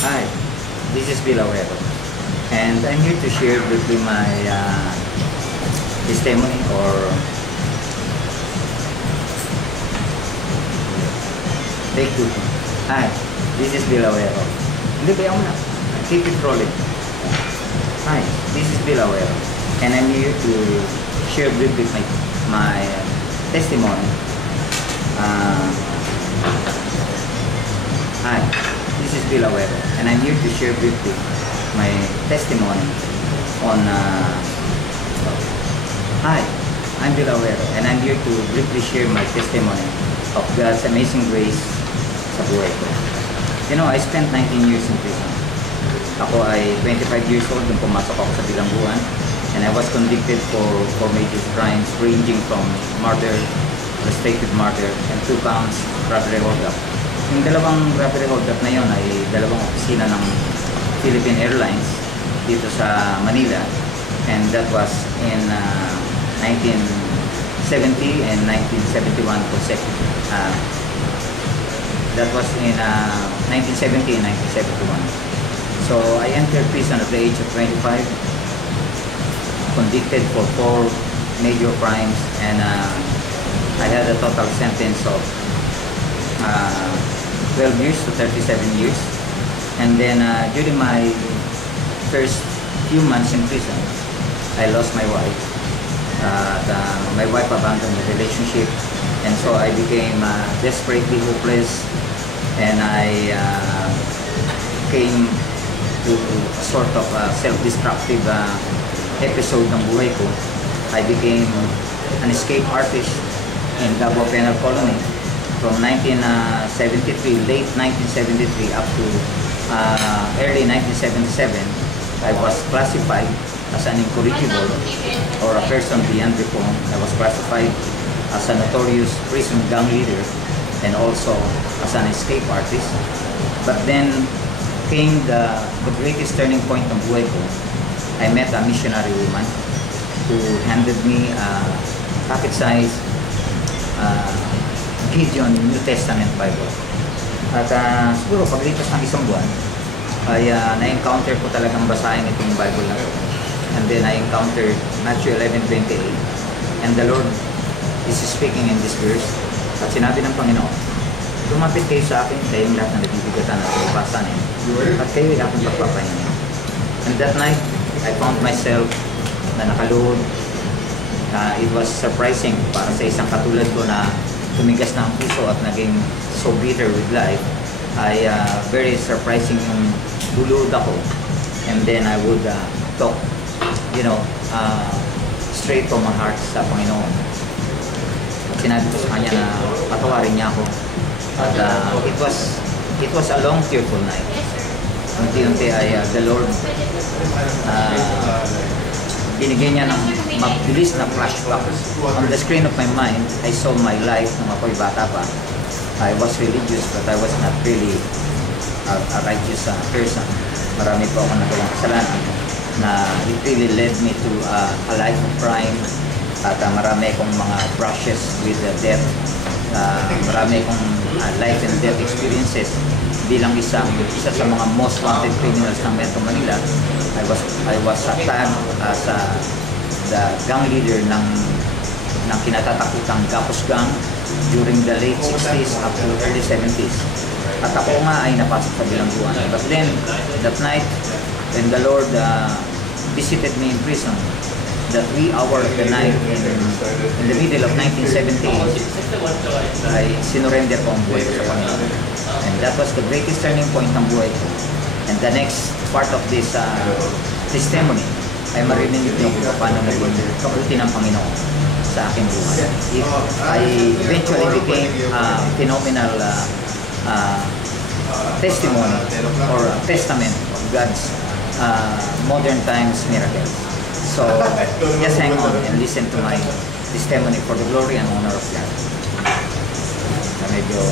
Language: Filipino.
Hi, this is Bill Auero, and I'm here to share briefly my testimony or take two. Hi, this is Bill Auero. Hindi kaya mo na. Keep it rolling. Hi, this is Bill Auero, and I'm here to share briefly my testimony. Hi, this is Bill Auero, and I'm here to share briefly my testimony on Hi, I'm Bill Auero, and I'm here to briefly share my testimony of God's amazing grace sa buhay ko. You know, I spent 19 years in prison. Ako ay 25 years old nung pumasok ako sa bilangguan, and I was convicted for major crimes ranging from murder, restricted murder, and 2 counts robbery hold-up. Yung dalawang robbery hold-up na yun ay dalawang opisina ng Philippine Airlines dito sa Manila, and that was in 1970 and 1971 consecutive. That was in 1970 and 1971. So I entered prison at the age of 25, convicted for 4 major crimes, and I had a total sentence of 12 years to 37 years. And then during my first few months in prison, I lost my wife. My wife abandoned the relationship, and so I became desperately hopeless, and I came to a sort of self-destructive episode ng buhay ko. I became an escape artist in Davao Penal Colony from 1973, late 1973 up to early 1977. I was classified as an incorrigible or a person beyond reform. I was classified as a notorious prison gang leader and also as an escape artist. But then came the greatest turning point ng buhay ko. I met a missionary woman who handed me a pocket-sized Gideon New Testament Bible. At siguro paglipas ng isang buwan ay na-encounter ko talagang basahin itong Bible na ito. And then I encountered Matthew 11:28, and the Lord is speaking in this verse. At sinabi ng Panginoon, lumapit kayo sa akin, kayong lahat na nabibigatan at lupasanin, at kayo lahat ng pagpapahinga. And that night, I found myself na nakaluhod. It was surprising para sa isang katulad ko na tumigas na ang puso at naging so bitter with life. Ay very surprising yung luluhod ako, and then I would talk, you know, straight from my heart sa Panginoon. At sinabi ko sa Kanya na patawarin niya ako. At it was a long tearful night. Unti-unti ay the Lord binigyan niya ng mabilis na flashback. On the screen of my mind, I saw my life nung ako'y bata pa. I was religious, but I was not really a righteous person. Marami po akong nagawang kasalanan na it really led me to a life of crime. At marami akong mga brushes with death. Marami akong life and death experiences. Bilang isa sa mga most wanted criminals ng Metro Manila, I was tagged as the gang leader ng kinatatakutang Gapos Gang during the late 60s up to early 70s. At ako nga ay napasok sa bilangguan. But then, that night, when the Lord visited me in prison, that wee hour of the night in the middle of 1978, ay sinurrender ko ang buhay ko sa Panginoon. And that was the greatest turning point ng buhay ko. And the next part of this testimony ay marinig niyo kung paano naging kabuti ng Panginoon sa aking buhay. I eventually became a phenomenal testimony or testament of God's modern times miracles. So just hang on and listen to my testimony for the glory and honor of God. Medyo